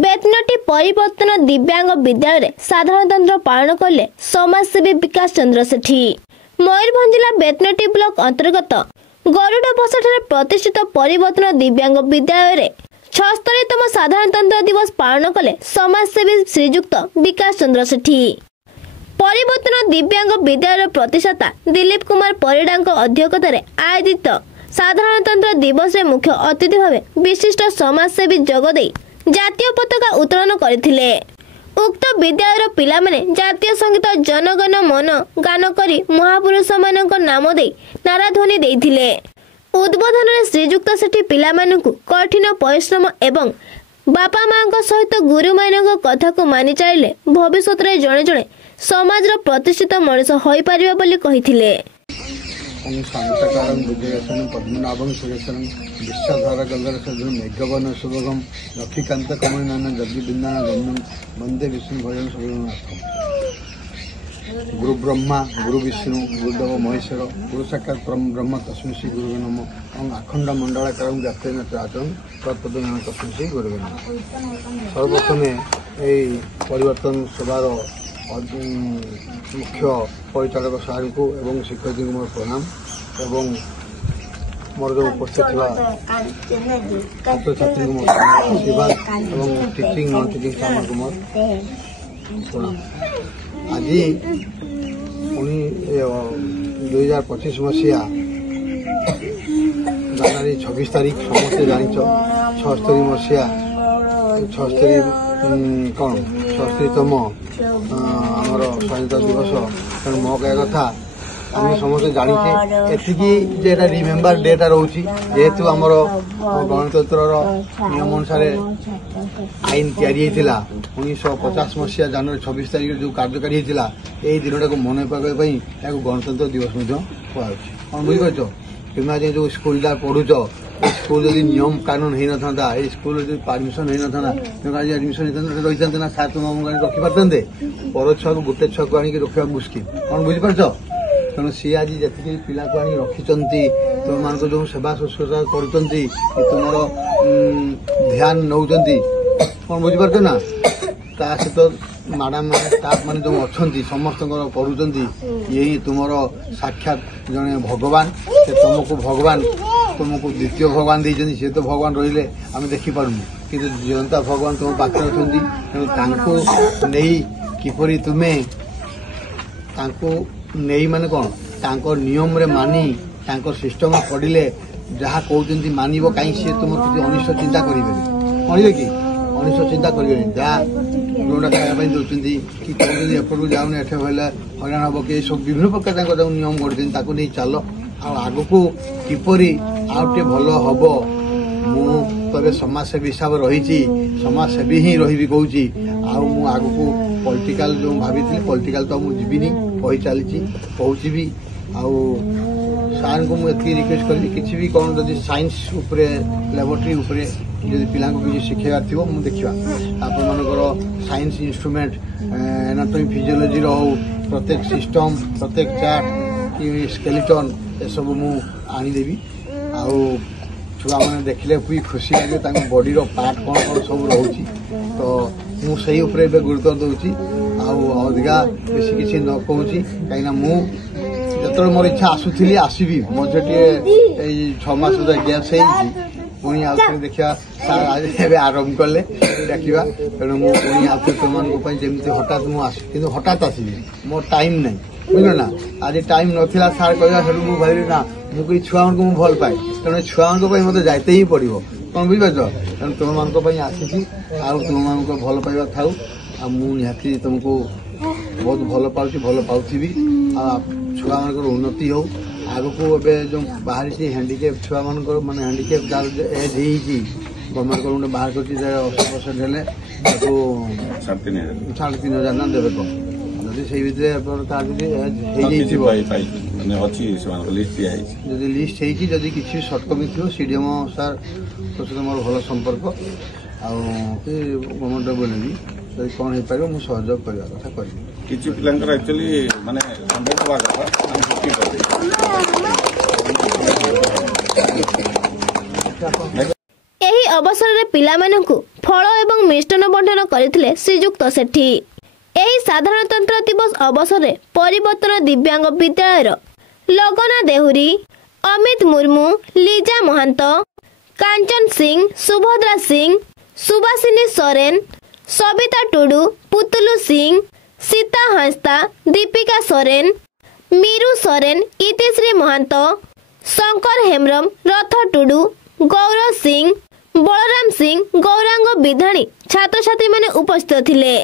बेतनटी परिवर्तन दिव्यांग विद्यालय साधारणतंत्र पालन कले समाजसेवी विकास चंद्र सेठी। मयूरभंज जिला बेतनटी ब्लॉक अंतर्गत गरुड़ बसाठारे प्रतिष्ठित परिवर्तन दिव्यांग विद्यालय 76तम साधारणतंत्र दिवस पालन कले समाजसेवी श्रीजुक्त विकास चंद्र सेठी। परिवर्तन दिव्यांग विद्यालय प्रतिष्ठाता दिलीप कुमार परिडा अध्यक्षतार आयोजित साधारणतंत्र दिवस रे मुख्य अतिथि भावे विशिष्ट समाजसेवी जगदे जातीय पताका उत्तोलन करथिले। उक्त विद्यालय पिला माने जातीय संगीत जनगण मन गान करी महापुरुष मानक नाम दे नाराध्वनि देथिले। उद्बोधन रे श्रीजुक्त सेठी पिला मानकु कठिन परिश्रम एवं बापा मां सहित गुरु मानक कथा को मानि चलिले भविष्यत रे जणे जणे समाज रो प्रतिष्ठित मनुष्य होई परिबा बोली कहिथिले। शांतकारं विजयसनं पद्मनाभं सुरेशनं विश्वधारा गंगारसदनं मेघवन शुभगम लक्ष्मीकांत कमलनयनं जगदीबिंदना गम्यं वंदे विष्णु भजन सुगमनाथं। गुरु ब्रह्मा गुरु विष्णु गुरुदेव महेश्वर गुरु साक्षात् ब्रह्म तस्मै श्री गुरुवे नमः। अखंड मंडलाकारं जातेन चाचं तत्पदं तस्मै श्री गुरुवे नमः। सर्वप्रथमे এই परिवर्तन सभार मुख्य परिचालक सार को एवं शिक्षक मोर प्रणाम एवं मोर जो उपस्थित छात्र छात्री को मोर आशीर्वाद एवं टीचिंग नॉन टीचिंग स्टाफ को मोर प्रणाम। आज 2025 मसीहा जानुरी 26 तारीख समस्ते जानिच 76 मसीहा 76तम आमर स्वाधीनता दिवस तेणु मो कह कथा आम समस्त जाचे एति रिमेम्बर डेटा रोचे जेहेतु आमर गणतंत्र नियम अनुसार आईन या 1950 मसीहा जानुरी 26 तारीख जो कार्यकारी होता यही दिन टाक मन पकाई गणतंत्र दिवस कौन बुझीपार कि जो स्कूल पढ़ुच स्कूल जब नियम कानून हो ना स्कूल जो परमिशन हो ना एडमिशन रही था ना सार तुम रखी पारते पर छुआ को गोटे छुआ को आनी रखा मुस्किल कौन बुझीपार तेणु सी आज जी पिला को आनी रखिंट तुम मान जो सेवा शुश्रूषा कर तुम ध्यान नौ कौन बुझीपार ना ता सहित मैडम मैंने स्टाफ मैंने जो अच्छा समस्त पढ़ुं यही तुम साक्षात जड़े भगवान से तुमको भगवान तुमको द्वितीय भगवान देते सी तो भगवान रही आम देखिपारू कि जीवंता भगवान तुम पाखे अच्छा तेणु नहीं किपरि तुम्हें नहीं माने कौन नियम रे मानी सिस्टम पढ़ले जहाँ कहते मानव कहीं सी तुम किसी अनिष्ट चिंता करेंगे कि अनिष्ट चिंता करेंगे जहाँ जोटा खायापी दौरान कि कहते एपटू जाऊन एठ भले हईराण हम कि सब विभिन्न प्रकार जो नियम कर नहीं चल आग को किपरि आउटे भल हम मुझे समाजसेवी हिसाब रही समाजसेवी ही रही कहूँ आग को पॉलिटिकल जो भाभी पॉलिटिकल तो मुझे कही चली कहूँ भी सार को मुझे रिक्वेस्ट करी किसी भी कौन जब साइंस लैबोरेटरी जब पिला किसी शिखेबार थी मुझे देखा आप साइंस इंस्ट्रूमेंट एनाटॉमी फिजियोलॉजी हो प्रत्येक सिस्टम प्रत्येक चार्ट स्केलेटन ये सब मुझे आनीदेवी छुआ मैंने देखले भी खुशी लगे बॉडी पार्ट कौन कौन सब रोचे तो मुझे गुरुत्व दूसरी अधिका बेसी किसी न कहूँ कहीं मुझे मोर इच्छा आसूली आसबि मझे टे 6 मास गैस पुणी आउ देखा सार आज आरंभ कले देखा तेणु मुझे आउ तुम जमी हठात मुझे हठात आसबि मोर टाइम नहीं बुझल ना आज टाइम नाला सार कह भाई ना मुझे छुआ को भल पाए तेणु छुआ मत जाते ही पड़ो कौन बुझीपार तेणु तुम मान आसी तुम मान भल पाइबा थाऊ निहाती तुमको बहुत भल पाऊथी छुआ मान उन्नति हो आग को जो बाहरी हैंडिकेप छुआ मान मानने हैंडिकेप जार एज गवर्नमेंट गोटे बाहर कर 80% हेले 3,500 ना देवे कौन जदि से लिस्ट जदि किसी सर्टकमी थी सीडीएम सार तो सहित मोर भल संपर्क गवर्नमेंट बोली जब कौन हो पार मुझे सहयोग करने कथा करी किसी पिला एक्चुअली माने अवसर में पिलामानंकु फल एवं मिष्टान बंटन करथिले श्रीजुक्त सेठी। एही साधारणतंत्र दिवस अवसर में परिवर्तन दिव्यांग विद्यालय लगना देहुरी, अमित मुर्मू, लीजा महांत, कांचन सिंह, सुभद्रा सिंह, सुभाषिनी सोरेन, सबिता टुडू, पुतलू सिंह, सीता हंसता, दीपिका सोरेन, मीरू सोरेन, इतिश्री महांत, शंकर हेम्रम, रथ टुडू, गौरव सिंह, बलराम सिंह, गौरांग विधानी छात्र छात्री माने उपस्थित थिले।